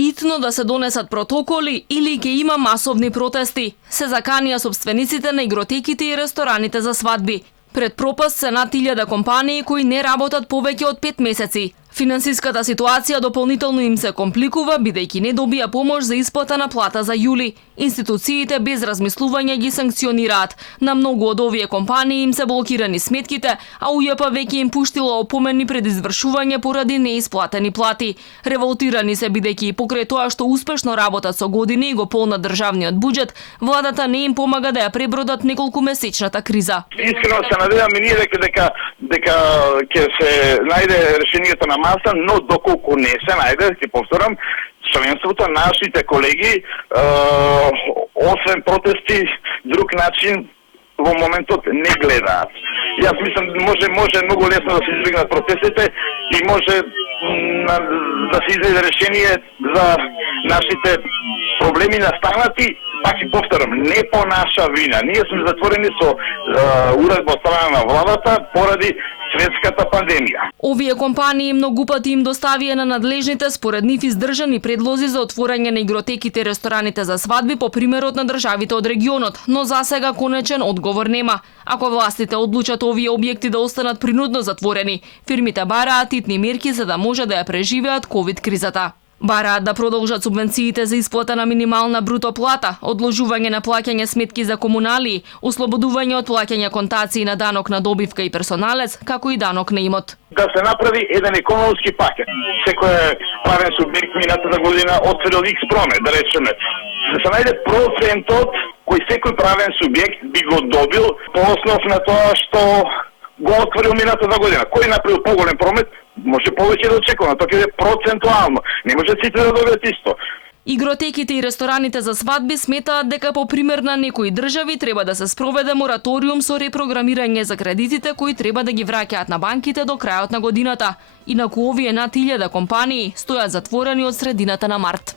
итно да се донесат протоколи или ќе има масовни протести. Се заканија собствениците на игротеките и рестораните за свадби. Пред пропаст се над 1000 компании кои не работат повеќе од 5 месеци. Финансиската ситуација дополнително им се компликува, бидејќи не добија помош за исплата на плата за јули. Институциите без размислување ги санкционираат. На многу од овие компании им се блокирани сметките, а УЈП веќе им пуштила опомени пред извршување поради неисплатени плати. Револтирани се бидејќи и покрај тоа што успешно работат со години и го полнат државниот буџет, владата не им помага да ја пребродат неколкумесечната криза. Искрено се надевам и ние дека ќе се најде решението на маса, но доколку не се најде, ќе повторам, членството на нашите колеги, освен протести, друг начин во моментот не гледаат. Јас мислам може многу лесно да се избегнат протестите и може да се издаде решение за нашите проблеми настанати. Пак ќе повторам, не по наша вина. Ние сме затворени со уредба од страна на владата поради светската пандемија. Овие компании многу пати им доставија на надлежните според нив издржани предлози за отворање на игротеките и рестораните за свадби по примерот на државите од регионот, но засега конечен одговор нема. Ако властите одлучат овие објекти да останат принудно затворени, фирмите бараат итни мерки за да може да ја преживеат ковид кризата. Бараат да продолжат субвенциите за исплата на минимална бруто плата, одложување на плаќање сметки за комуналии, ослободување од плаќање контации на данок на добивка и персоналец, како и данок на имот. Да се направи еден економски пакет. Секој правен субјект минатата година отворил X промет, да речеме. Да се најде процентот кој секој правен субјект би го добил по основ на тоа што го отворил минатата година. Кој направил поголем промет, може повеќе да очекува, тоа ќе е процентуално. Не може сите да добијат исто. Игротеките и рестораните за свадби сметаат дека по пример на некои држави треба да се спроведе мораториум со репрограмирање за кредитите кои треба да ги враќаат на банките до крајот на годината. Инаку овие над 1000 компании стојат затворени од средината на март.